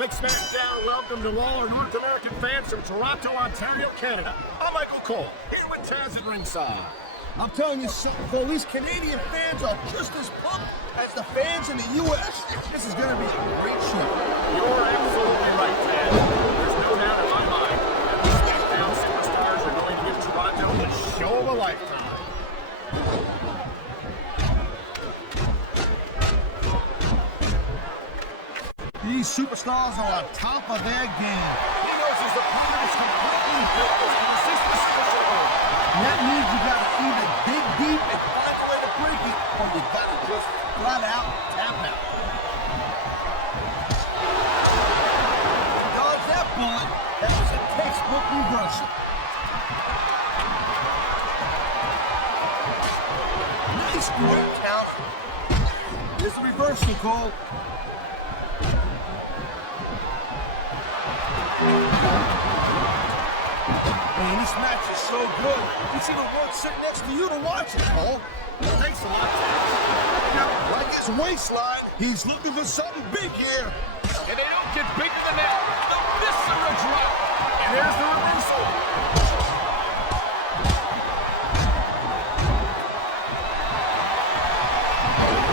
Big Smackdown welcome to all our North American fans from Toronto, Ontario, Canada. I'm Michael Cole, here with Taz at ringside. I'm telling you something, Cole, these Canadian fans are just as pumped as the fans in the U.S. This is going to be a great show. You're absolutely right, Taz. There's no doubt in my mind that these Smackdown superstars are going to give Toronto the show of a lifetime. These superstars are on top of their game. He knows his opponent is completely helpless and resistless. And that means you got to either dig deep and find a way to break it, or you got to just flat out tap out. To dodge that bullet, that was a textbook reversal. Nice great counter. Here's the reversal, Cole. Man, this match is so good. It's even worth sitting next to you to watch it, Cole. Thanks a lot, Taz. Now, like his waistline, he's looking for something big here. And they don't get bigger than that. The Viscera drop. And there's the reversal.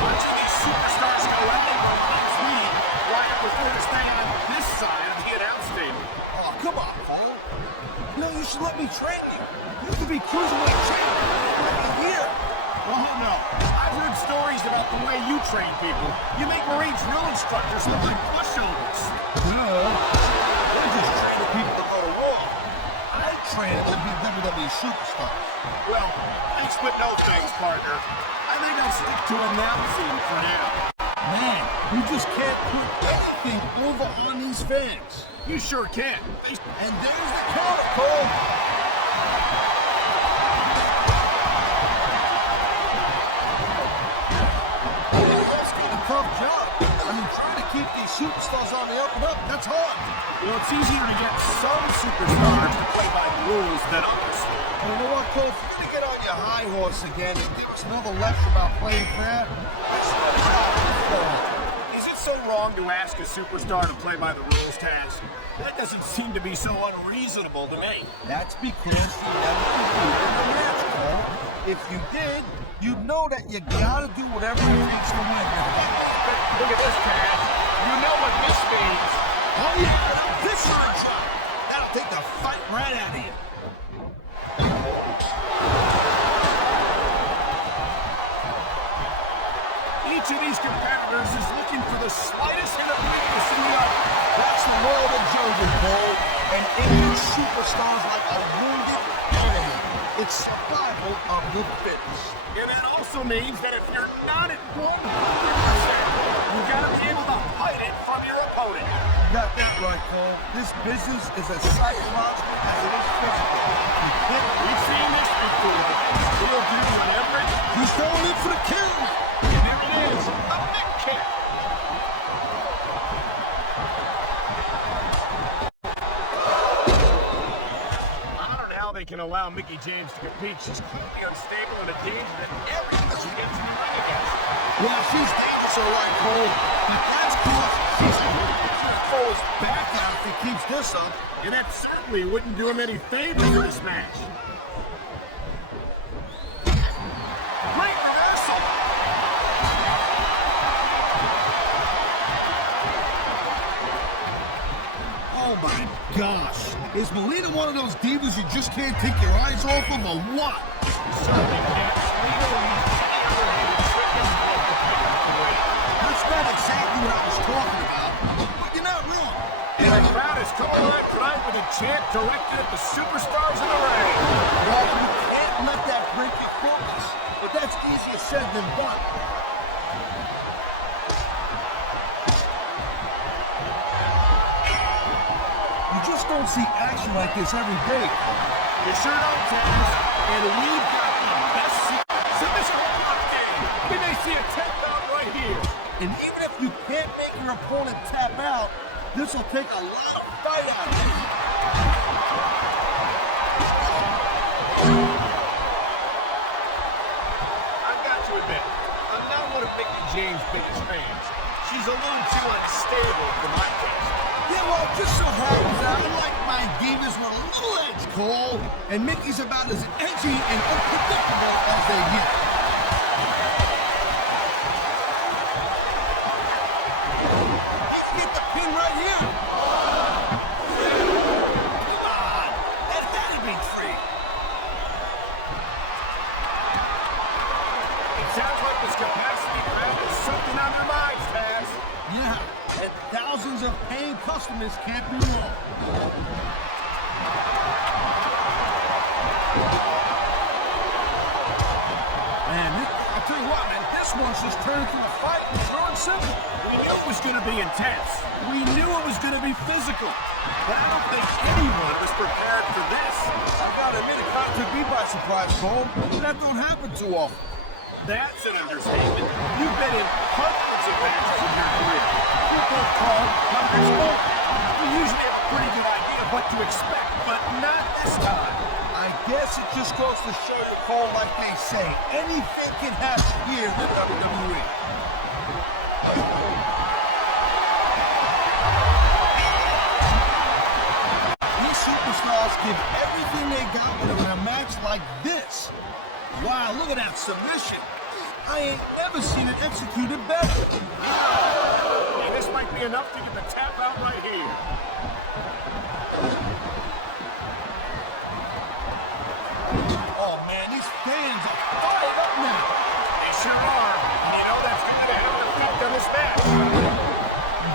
Watching these superstars go at it reminds me why I prefer to stay on this side of the announce table. Oh, come on, Cole. No, you should let me train you. You could be cruiserweight champion right here. Oh, no. I've heard stories about the way you train people. You make Marine drill instructors look like pushovers. No, I just train the people to go to war. I train them to be WWE superstars. Well, thanks but no thanks, partner. I think I'll stick to announcing for now. Man, you just can't put anything over on these fans. You sure can. And there's the counter, Cole. That's been a tough job. I mean, trying to keep these superstars on the up and up, that's hard. Well, it's easier to get some superstars to play by the rules than others. You know what, Cole? If you're going to get on your high horse again and give us another lecture about playing fair, that's not a job. Is it so wrong to ask a superstar to play by the rules, Taz? That doesn't seem to be so unreasonable to me. That's because you never competed in the match, Cole. If you did, you'd know that you gotta do whatever it takes to win. Look at this, Taz. You know what this means. Oh yeah, this side drop. That'll take the fight right out of you. Each of these competitors is looking for the slightest hint of weakness in the other. That's the world of jungle, Cole. And injured superstars like a wounded enemy. It's survival of the fittest. And that also means that if you're not at 100%, you gotta be able to hide it from your opponent. You got that right, Cole. This business is as psychological as it is physical. We've seen this before. He'll do whatever it takes. He's going in for the kill. And there it is, a big kick. I don't know how they can allow Mickie James to compete. She's clearly unstable and a danger that everyone she gets in the ring against. Well, she's dangerous, all right, Cole. But that's because she's going to throw his back out if he keeps this up. And that certainly wouldn't do him any favors in this match. Great reversal. Oh my gosh. Is Melina one of those divas you just can't take your eyes off of, or what? Certainly can't. That's not exactly what I was talking about, but you're not wrong. And the crowd is coming right tonight with a chant directed at the superstars in the ring. Well, you can't let that break your focus, but that's easier said than done. You just don't see action like this every day. You sure don't, Taz. And we've got the best sequence in this whole block game. We may see a tap out right here. And even if you can't make your opponent tap out, this will take a lot of fight out of you. I've got to admit, I'm not one of Mickie James' biggest fans. She's a little too unstable for my taste. Yeah, well, it just so happens that I like my divas with a little edge, Cole. And Mickey's about as edgy and unpredictable as they get. You can get the pin right here. Come on. That had to be free. It sounds like this capacity grab is something on their minds, Taz. Yeah, and thousands of paying customers can't be wrong. Man, I'll tell you what, man, this one's just turned into a fight, pure and simple. We knew it was going to be intense. We knew it was going to be physical. But I don't think anyone was prepared for this. I gotta admit, it kind of took me by surprise, Cole. That don't happen too often. That's an understatement. You've been in hundreds of matches in your career. People call hundreds more. We usually have a pretty good idea of what to expect, but not this time. I guess it just goes to show you, Cole, like they say, anything can happen here in the WWE. These superstars give everything they got in a match like this. Wow, look at that submission. I ain't ever seen it executed better. Hey, this might be enough to get the tap out right here. Oh, man, these fans are fired up now. They sure are. You know that's going to have an effect on this match.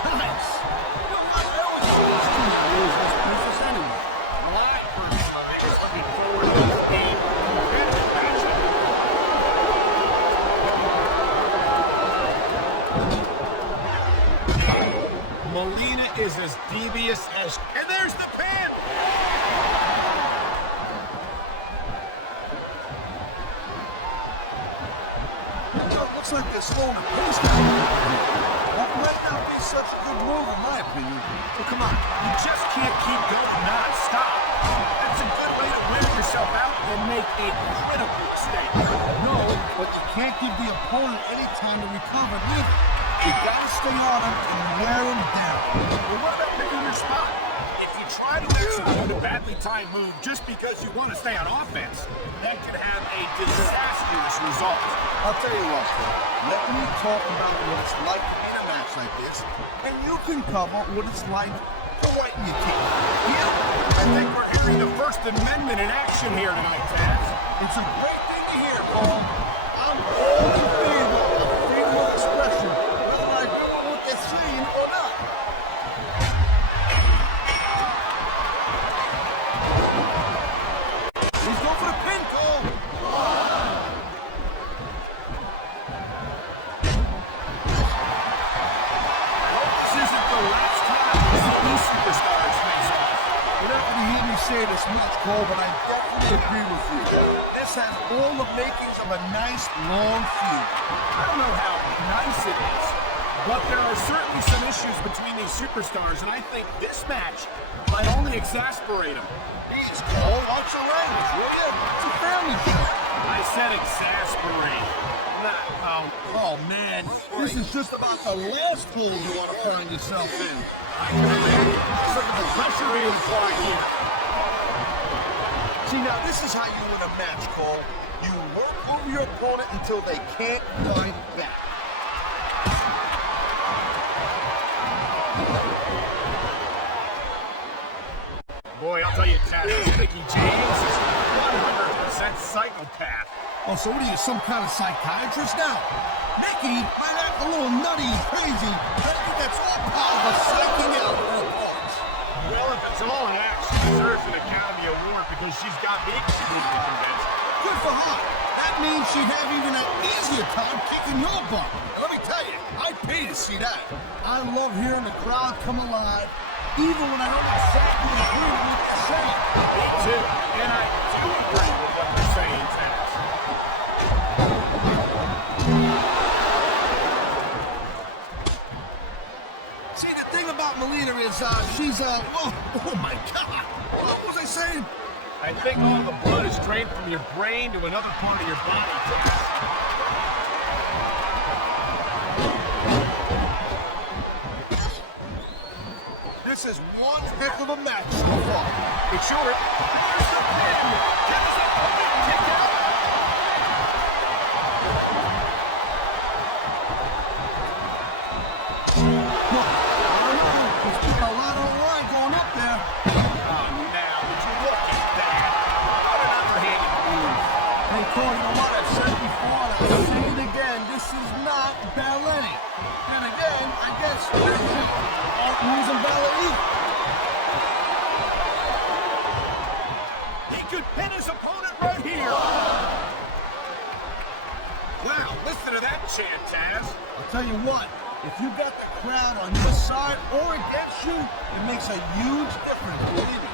Nice. You know what? I always see these two lose this business anyway. Well, I personally is looking forward to this game. Melina is as devious as... And there's the pin! Looks like they're slowing the pace down. That might not be such a good move, in my opinion. Well, come on. You just can't keep going non-stop. That's a good way to wear yourself out and make a critical mistake. No, but you can't give the opponent any time to recover either. You gotta stay on him and wear him down. Well, what about picking your spot? If you try to execute a badly timed move just because you want to stay on offense, that could have a disastrous result. I'll tell you what, Phil. Let me talk about what it's like to be in a match like this, and you can cover what it's like to whiten your teeth. Yeah, I think we're hearing the First Amendment in action here tonight, Taz. It's a great thing to hear, Paul. I'm all in favor of freedom of expression, whether I agree with what they're saying or not. He's going for the pin, Cole. This isn't the last time we see these superstars face off. You're not going to hear me say this much, Cole, but I definitely agree with you. This has all the makings of a nice, long feud. I don't know how nice it is, but there are certainly some issues between these superstars, and I think this match might only exasperate them. Jeez, Cole, watch your language, will you? It's a family show. I said exasperate. Not, Oh, man, this is just about the last hole you want to find yourself in. I can imagine. Look at the pressure being applied here. See, now, this is how you win a match, Cole. You work over your opponent until they can't fight back. Boy, I'll tell you, Taz, Mickey James is 100% psychopath. Oh, so what are you, some kind of psychiatrist now? Mickey might act a little nutty and crazy, but I think that's all part of a psyching out her opponents. Well, if it's all an act, she deserves an Academy Award because she's got me completely convinced. Good for her. That means she'd have even an easier time kicking your butt. Let me tell you, I'd pay to see that. I love hearing the crowd come alive, even when I don't exactly agree with what they're saying. Me too, and I do agree with what they're saying, Taz. See, the thing about Melina is, she's, oh my God. What was I saying? I think all the blood is drained from your brain to another part of your body, Taz. This is one heck of a match so far. It sure is. There's the pin. Gets the kick out. Look, I don't know. There's just a lot on the line going up there. Oh, now, would you look at that? What an underhanded move. Hey, Cole, you know what? I've said it before, and I'll say it again. This is not balleting. And again, I guess aren't rules in ballet either. He could pin his opponent right here. Wow, listen to that chant, Taz. I'll tell you what, if you got the crowd on your side or against you, it makes a huge difference, believe me.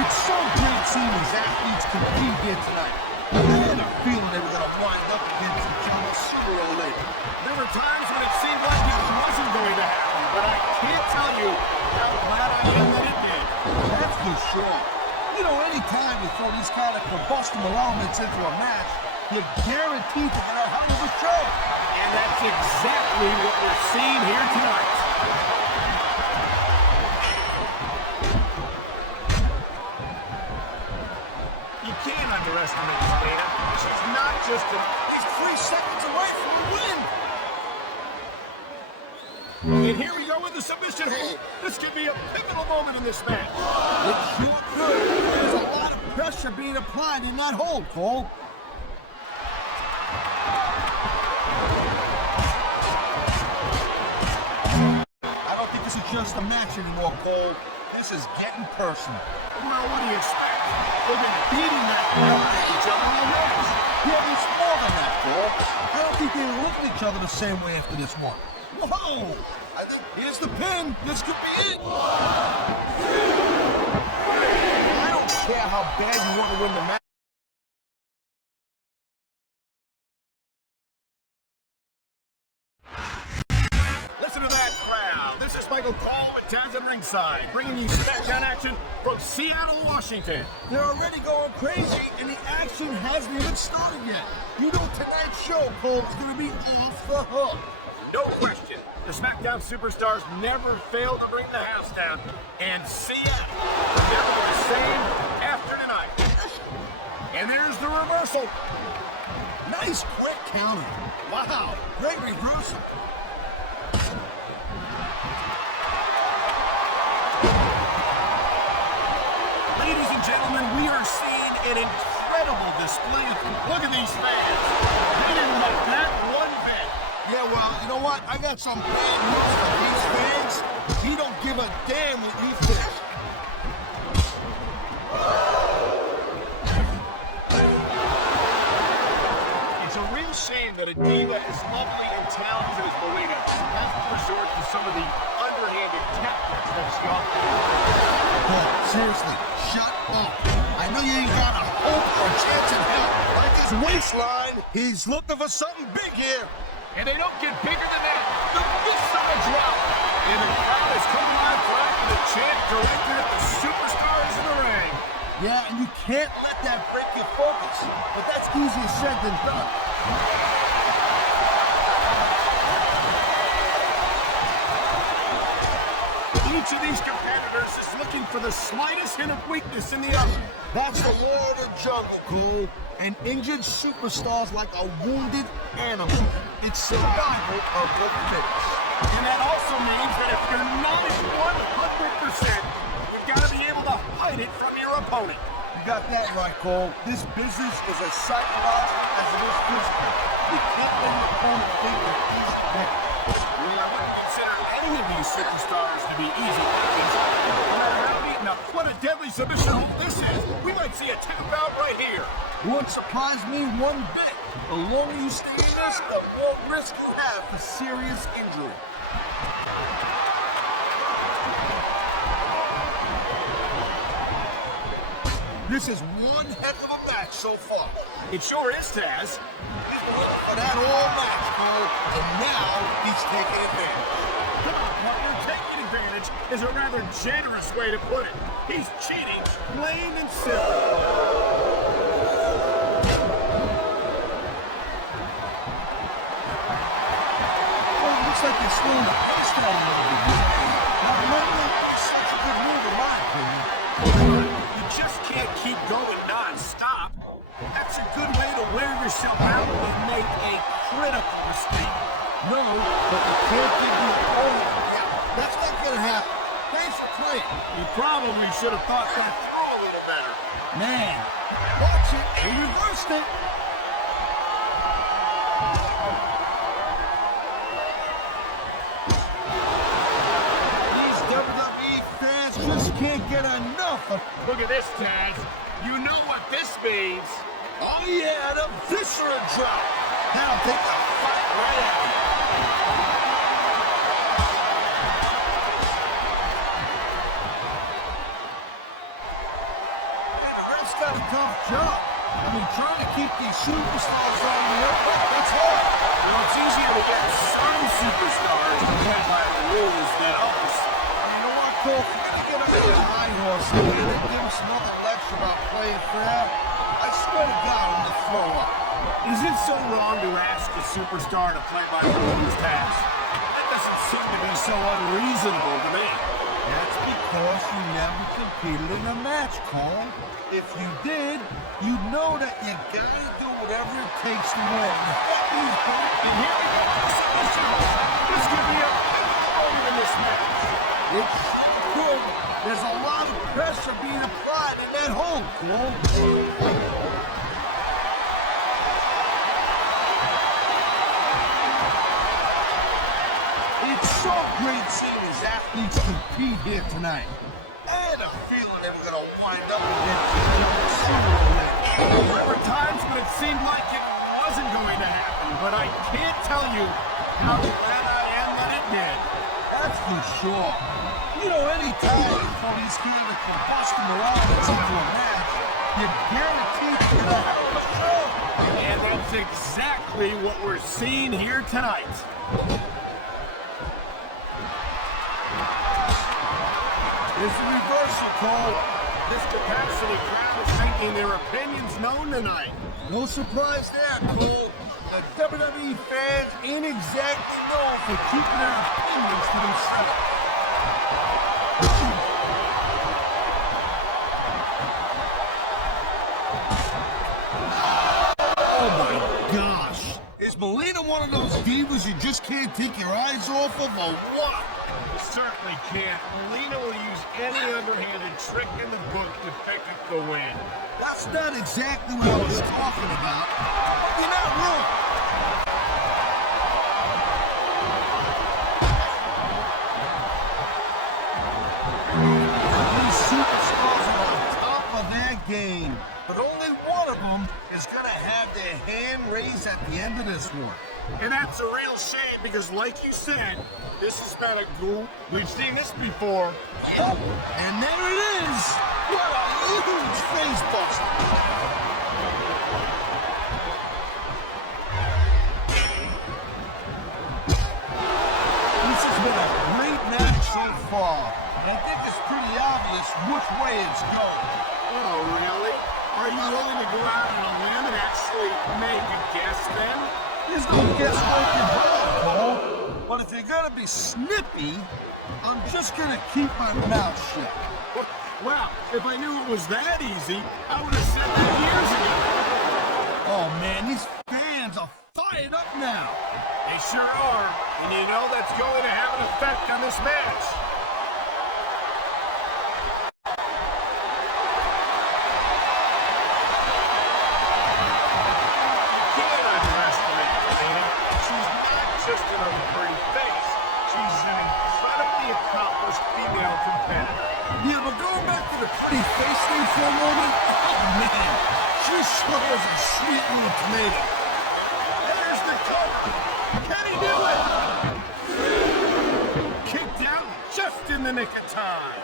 It's so great seeing these athletes compete here tonight. I had a feeling they were going to wind up against each other sooner or later. There were times when it seemed like it wasn't going to happen, but I can't tell you how glad I am that it did. That's for sure. You know, anytime you throw these kind of combustible elements into a match, you're guaranteed to get a hell of a show. And that's exactly what we're seeing here tonight. You can't underestimate this, Dana. She's not just He's 3 seconds away from a win. And here we go with the submission hold. This could be a pivotal moment in this match. It sure could. There's a lot of pressure being applied in that hold, Cole. I don't think this is just a match anymore, Cole. This is getting personal. Well, what do you expect? They've been beating that crowd at each other all match. Yeah, it's more than that, Cole. I don't think they look at each other the same way after this one. Whoa! I think here's the pin. This could be it. I don't care how bad you want to win the match. Listen to that crowd. This is Michael Cole and Taz at ringside, bringing you SmackDown action from Seattle, Washington. They're already going crazy, and the action hasn't even started yet. You know tonight's show, Cole, is going to be off the hook. No question, the SmackDown superstars never fail to bring the house down. And Seattle will never be the same after tonight. And there's the reversal. Nice quick counter. Wow, great reversal. Ladies and gentlemen, we are seeing an incredible display. Look at these fans. They didn't like that one bit. Yeah, well, you know what? I got some bad news for these fans. He don't give a damn what we think. It's a real shame that a diva as lovely and talented as Melina has to resort to some of the underhanded tactics that she offers. Paul, seriously, shut up. I know you ain't got a hope or a chance in hell. Like his waistline, he's looking for something big here. And they don't get bigger than that. The Viscera drop. And the crowd is coming out flat with a chant directed at the superstars in the ring. Yeah, and you can't let that break your focus. But that's easier said than done. Each of these competitors is looking for the slightest hint of weakness in the other. That's the law of the jungle, Cole. And injured superstars like a wounded animal. It's survival of the fittest. And that also means that if you're not at 100%, you've got to be able to hide it from your opponent. You got that right, Cole. This business is as psychological as it is physical. You can't let your opponent think that he's better. Well, I wouldn't consider any of these superstars to be easy pickings. No matter how beaten up, what a deadly submission hold this is. We might see a tap out right here. Won't surprise me one bit. The longer you stay in this, the more risk you have for serious injury. This is one heck of a match so far. It sure is, Taz. He's been looking for that all match, Cole, and now he's taking advantage. Come on, partner, taking advantage is a rather generous way to put it. He's cheating, plain and simple. looks like they're slowing the pace down a little bit. Now, remember, it's such a good move in my opinion. You just can't keep going non-stop. That's a good way to wear yourself out and make a critical mistake. No, but you can't give me all. Yeah, that's not going to happen. Thanks for playing. You probably should have thought that through a little better. Man, watch it. He reversed it. These WWE fans just can't get enough of. Look at this, Taz. You know what this means. Oh yeah, the Viscera drop. That'll take the fight right out of you. That's got a tough job. I mean, trying to keep these superstars on the up, that's hard. Well, it's easier to get some superstars to play by the rules than others. You know what, Cole? If you're going to get up on a high horse here and give us another lecture about playing fair, I swear to God, I'm going to throw up. Is it so wrong to ask a superstar to play by the rules, Taz? That doesn't seem to be so unreasonable to me. That's because you never competed in a match, Cole. If you did, you'd know that you gotta do whatever it takes to win. And here we go. This could be a big moment in this match. It could. There's a lot of pressure being applied in that hole, Cole. It's so great seeing these athletes compete here tonight. I had a feeling they were going to wind up against each other sooner or later. There were times when it seemed like it wasn't going to happen, but I can't tell you how glad I am that it did. That's for sure. You know, any time these gear that can bust them around into a match, you're guaranteed to get a hell of a show. And that's exactly what we're seeing here tonight. It's a reversal, Cole. This capacity crowd is making their opinions known tonight. No surprise there, Cole. The WWE fans ain't exactly known for keeping their opinions to themselves. Oh my gosh. Is Melina one of those divas you just can't take your eyes off of, or what? Certainly can't. Melina will use any underhanded trick in the book to pick up the win. That's not exactly what I was talking about. You're not wrong. These superstars are on top of their game, but only one of them is going to have their hand raised at the end of this one. And that's a real shame because, like you said, this is not a goal. We've seen this before. Yep, and there it is. What a huge face buster. This has been a great match so far, and I think it's pretty obvious which way it's going. Oh, really? Are you willing to go out on a limb and actually make a guess then? There's no guesswork involved, Cole. But if you're gonna be snippy, I'm just gonna keep my mouth shut. Wow, if I knew it was that easy, I would have said that years ago. Oh man, these fans are fired up now. They sure are, and you know that's going to have an effect on this match. Just another pretty face. She's an incredibly accomplished female competitor. Yeah, but going back to the pretty face thing for a moment, oh man, she sure was a sweet little tomato. There's the cover. Can he do it? Kicked out just in the nick of time.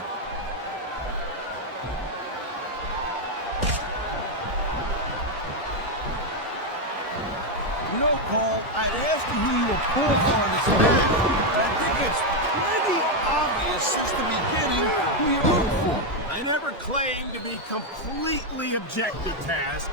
You know, Cole, I'd ask you who you were pulling for in this match, but I think it's pretty obvious since the beginning who you're rooting for. I never claim to be completely objective, Taz.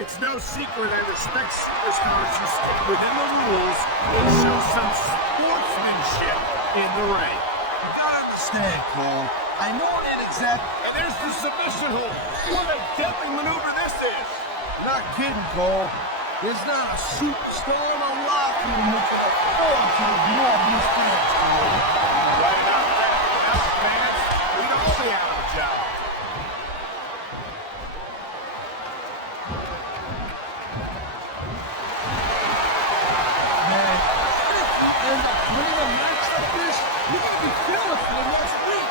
It's no secret I respect superstars who stick within the rules and show some sportsmanship in the ring. You gotta understand, Cole. I know it ain't exact. And there's the submission hold. What a deadly maneuver this is. Not kidding, Cole. There's not a superstar in the locker room who can afford to ignore these fans, Cole. Right about that, yes, fans. We'd all be out of a job. Man, if you end up winning a match like this, you're gonna be feeling for the next week.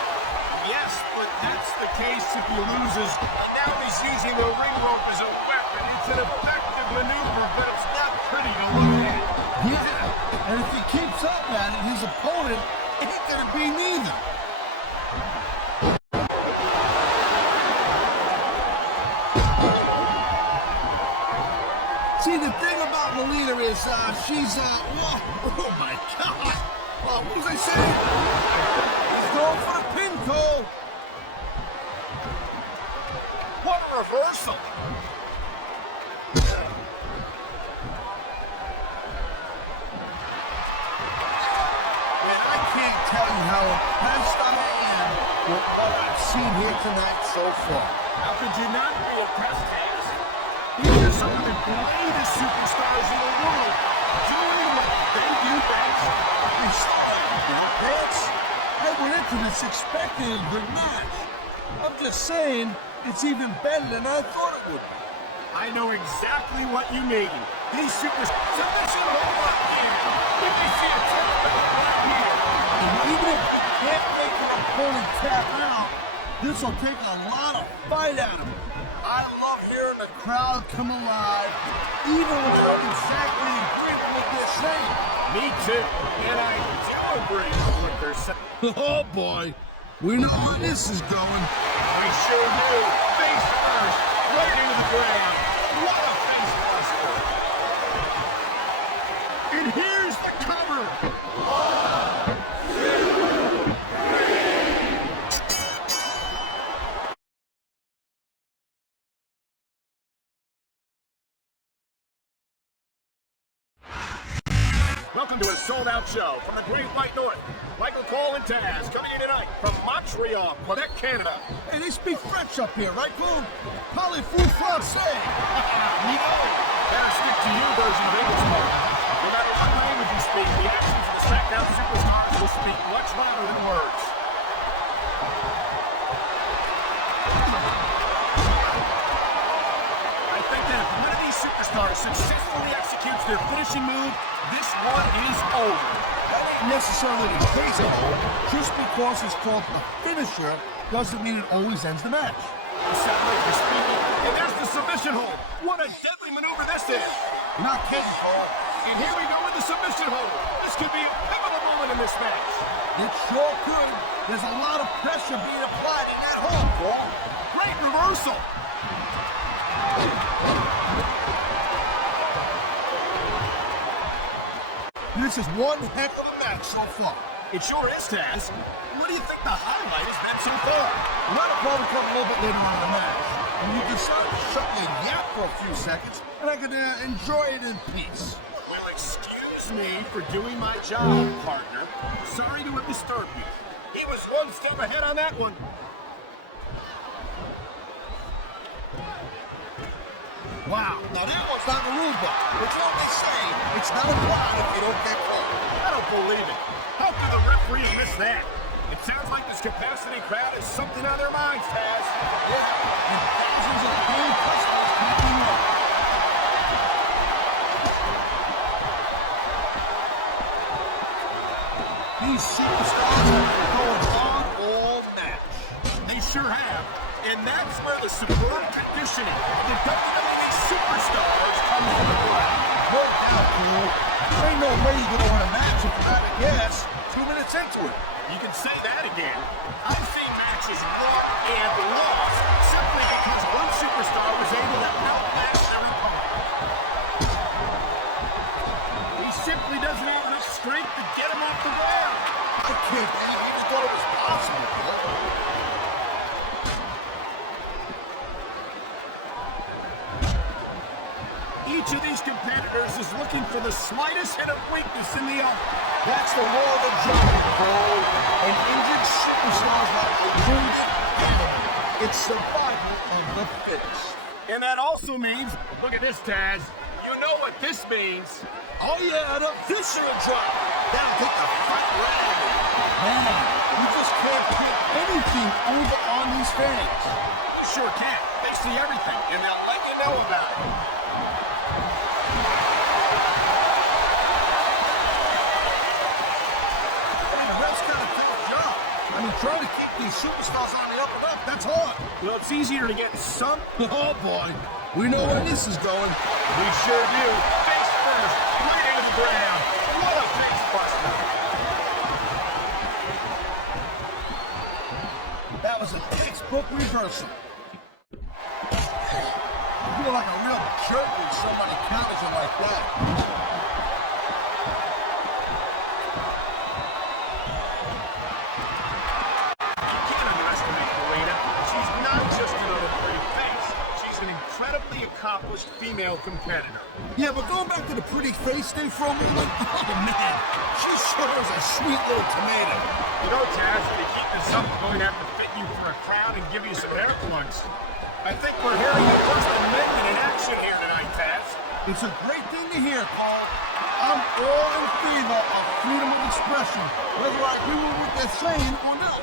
Yes, but that's the case if he loses. And now he's using the ring rope as a weapon. It's an effective maneuver, but it's not pretty to look at. Yeah, and if he keeps up at it, his opponent ain't gonna be neither. See, the thing about Melina is, she's, oh my God. What was I saying? He's going for the pin, Cole. What a reversal. Man, I can't tell you how impressed I am with what I've seen here tonight so far. How could you not be impressed, Taz? These are some of the greatest superstars in the world doing what they do best. You saw that, Vince? I went into this expecting a good match. I'm just saying, it's even better than I thought it would be. I know exactly what you mean. These superstars. Submission hold up here. Let me see a tip right here. And even if you can't make an opponent tap out, this will take a lot of fight out of him. I love hearing the crowd come alive, even when I don't exactly agree with what they're saying. Me too. And I do agree with what they're saying. Oh boy, we know where this is going. We sure do. Face first, right into the ground. What a face buster. And here's the cover. Welcome to a sold-out show from the Great White North. Michael Cole and Taz coming in tonight from Montreal, Quebec, Canada. Hey, they speak French up here, right, Cole? Parlez-vous français? You know, better stick to your version of English, Mark. No matter what language you speak, the actions of the SmackDown superstars will speak much louder than words. I think that if one of these superstars successfully executes their finishing move, this one is over. That ain't necessarily the case, though. Just because it's called a finisher doesn't mean it always ends the match. You sound like you're speaking. And there's the submission hold. What a deadly maneuver this is. Not kidding, Cole. And here we go with the submission hold. This could be a pivotal moment in this match. It sure could. There's a lot of pressure being applied in that hold, Cole. Great reversal. This is one heck of a match so far. It sure is, Taz. What do you think the highlight has been so far? That'll probably come a little bit later on in the match. And you decide to shut your yap for a few seconds, and I can enjoy it in peace. Well, excuse me for doing my job, partner. Sorry to have disturbed you. He was one step ahead on that one. Wow, now that one's not in the rule book. But you know what they say, it's not applied if you don't get caught. I don't believe it. How could the referee miss that? It sounds like this capacity crowd has something on their minds, Taz. Yeah, and thousands of paying customers keeping up. These superstars have been going on all match. They sure have. And that's where the superb conditioning of the WWE superstars comes into play. No doubt, cool. There ain't no way you're gonna win a match if you're out of gas 2 minutes into it. You can say that again. I've seen matches won and lost simply because one superstar was able to outmatch their opponent. He simply doesn't have enough strength to get him off the ground. I can't believe I even thought it was possible, Cole. Each of these competitors is looking for the slightest hint of weakness in the other. That's the law of the jungle, Cole. And injured superstars like a wounded animal. It's survival of the fittest. And that also means, look at this, Taz. You know what this means. Oh yeah, the Viscera drop. That'll take the fight right out of it. Man, you just can't put anything over on these fans. You sure can't. They see everything, and they'll let you know about it. Ref's got to do a job. I mean, trying to keep these superstars on the up and up, that's hard. Well, it's easier to get some. Oh, boy. We know where this is going. We sure do. Face first, right into the ground. What a face buster. That was a textbook reversal. You feel like a real jerk when somebody counters you like that. Accomplished female competitor. Yeah, but going back to the pretty face thing for a moment, oh man, she sure is a sweet little tomato. You know, Taz, to keep this up, we're going to have to fit you for a crown and give you some hair plugs. I think we're hearing the First Amendment in action here tonight, Taz. It's a great thing to hear, Paul. I'm all in favor of freedom of expression, whether I agree with what they're saying or not.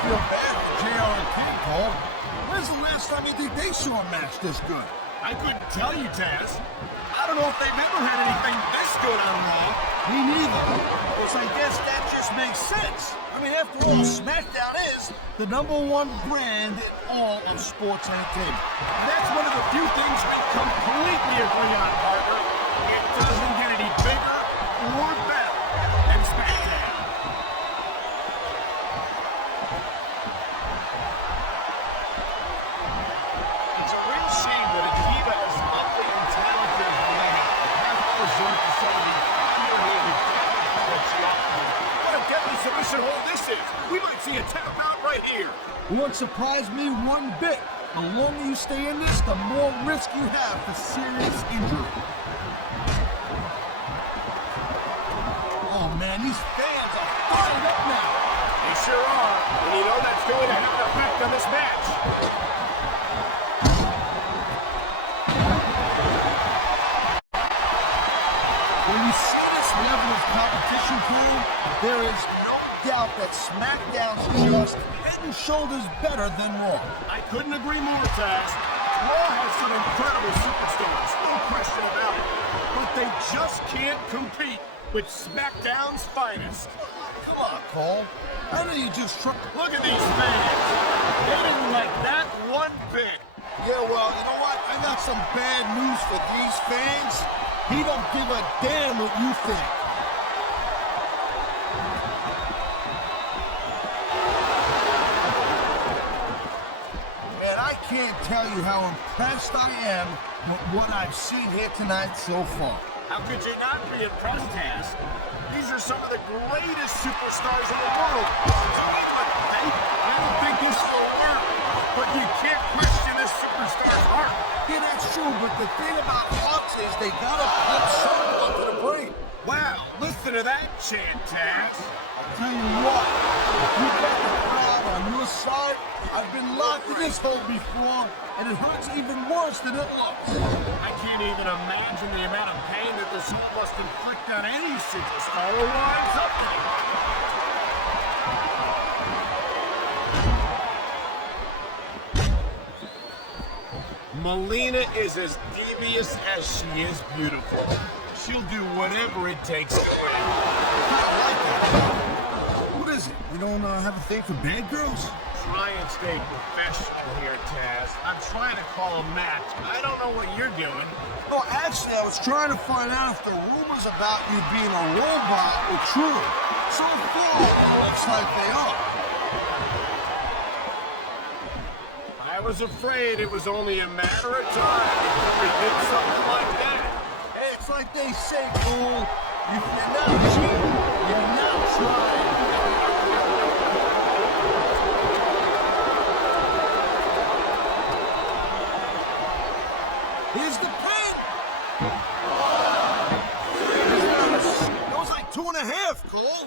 Feel bad for JR and King, Paul. When's the last time you think they saw a match this good? I couldn't tell you, Taz. I don't know if they've ever had anything this good on Raw. Me neither. Because I guess that just makes sense. I mean, after all, SmackDown is the #1 brand in all of sports entertainment. That's one of the few things we completely agree on, Parker. It doesn't get any bigger or better than SmackDown. Submission hold this is. We might see a tap out right here. It won't surprise me one bit. The longer you stay in this, the more risk you have for serious injury. Oh man, these fans are fired up now. They sure are. And you know that's going to have an effect on this match. When you see this level of competition, Cole, there is no doubt that SmackDown's just head and shoulders better than Raw. I couldn't agree more, Taz. Raw has some incredible superstars, no question about it. But they just can't compete with SmackDown's finest. Come on, Cole. How do you just try? Look at these fans. They didn't like that one bit. Yeah, well, you know what? I got some bad news for these fans. He don't give a damn what you think. Man, I can't tell you how impressed I am with what I've seen here tonight so far. How could you not be impressed, Taz? These are some of the greatest superstars in the world. I don't think this will work, but you can't question this superstar's heart. Yeah, that's true, but the thing about hearts is they gotta put someone to the brain. Wow, listen to that chant, Taz. I'll tell you what, if you got the crowd on your side, I've been locked in this hole before, and it hurts even worse than it looks. I can't even imagine the amount of pain that this must inflict on any superstar who winds up here. Melina is as devious as she is beautiful. She'll do whatever it takes to win. I like that. What is it? You don't have a thing for bad girls? Try and stay professional here, Taz. I'm trying to call a match. I don't know what you're doing. No, actually, I was trying to find out if the rumors about you being a robot were true. So far, it looks like they are. I was afraid it was only a matter of time before we did something like that. Hey, it's like they say, Cole, if you're not cheating, you're not trying. ref, Cole.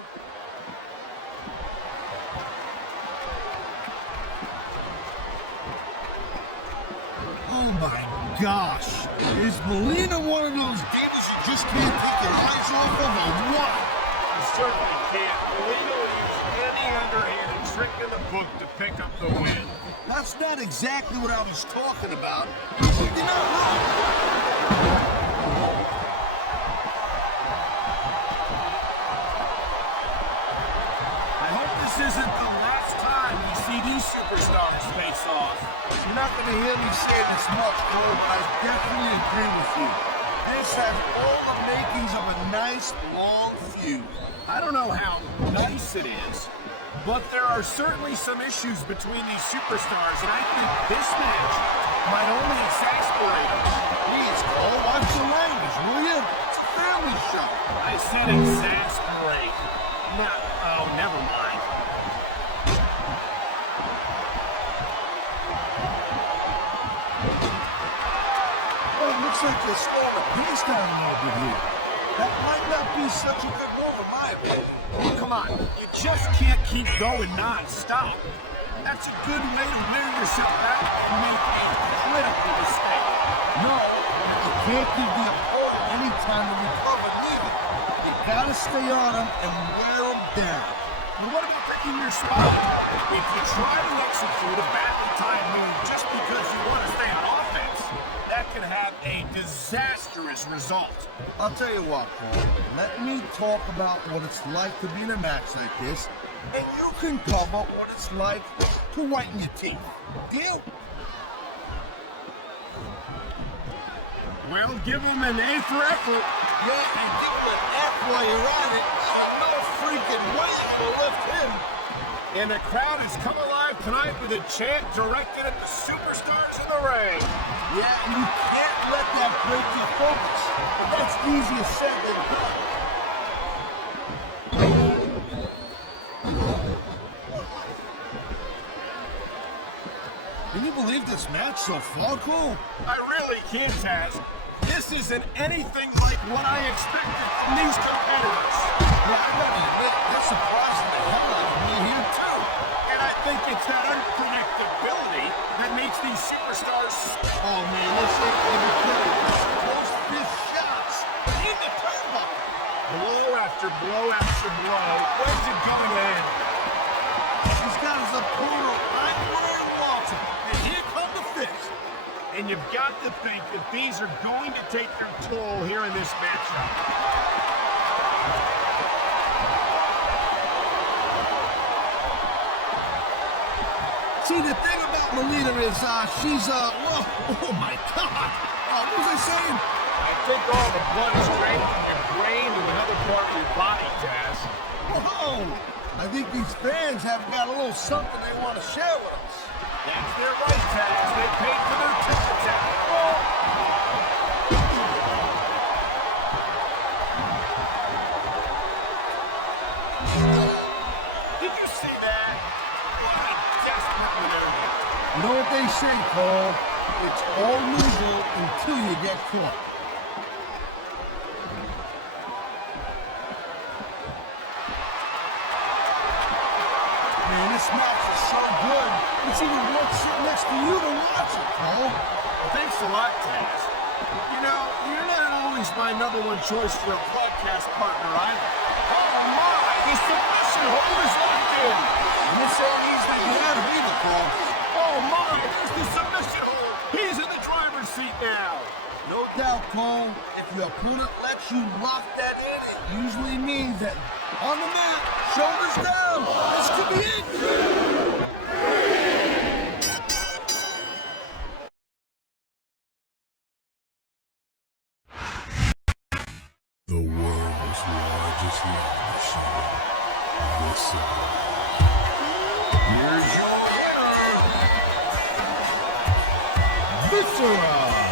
Oh my gosh. Is Melina one of those divas you just can't take your eyes off of, or what? You certainly can't. Melina will use any underhanded trick in the book to pick up the win. That's not exactly what I was talking about. You're not wrong. I hope this isn't the last time we see these superstars face off. You're not going to hear me say this much, Cole, but I definitely agree with you. This has all the makings of a nice, long feud. I don't know how nice it is, but there are certainly some issues between these superstars, and I think this match might only exasperate them. Please, Cole, watch the language, will you? It's a family show. I said exasperate. Not, oh, never mind. Well, it looks like you're slowing the pace down a little bit here. That might not be such a good move, in my opinion. Come on, you just can't keep going non-stop. That's a good way to wear yourself out and make a critical mistake. No, you can't give the opponent any time to recover neither. You gotta stay on them and wear them down. And what about picking your spot? If you try to execute a badly timed move just because you want to stay on offense, that can have a disastrous result. I'll tell you what, Paul. Let me talk about what it's like to be in a match like this, and you can cover what it's like to whiten your teeth. Deal? Well, give him an A for effort. Yeah, and give him an F while you're at it. There's no freaking way you're gonna lift him. And the crowd has come alive tonight with a chant directed at the superstars in the ring. Yeah, and you can't let that break your focus. But that's easier said than done. Can you believe this match so far, Cole? I really can't, Taz. This isn't anything like what I expected from these competitors. Yeah, I gotta admit, they're surprising the hell out of me here, too. And I think it's that unpredictability that makes these superstars. Oh, man, this ain't gonna be good. Those fish shots in the turnbuckle. Blow after blow after blow. Where's it going to end? He's got his opponent right where he wants him. And here come the fist. And you've got to think that these are going to take their toll here in this matchup. See, the thing about Melina is, she's, whoa, oh my God. What was I saying? I think all the blood is drained from your brain to another part of your body, Taz. Whoa! I think these fans have got a little something they want to share with us. That's their right, Taz. They paid for their tickets out. Did you see that? What a desperate maneuver. You know what they say, Cole? It's all legal until you get caught. Man, this match is so good. It's even worth sitting next to you to watch it, Cole. Thanks a lot, Taz. You know, you're not always my number one choice for a podcast partner either. Oh my, the submission hold is locked in. And this ain't easy to get out of either, Cole. Oh my, there's the submission hold. He's in the driver's seat now. No doubt, Cole. If your opponent lets you lock that in, it usually means that on the mat, shoulders down. This could be it. The world's largest reality show, Viscera. Here's your winner, Viscera.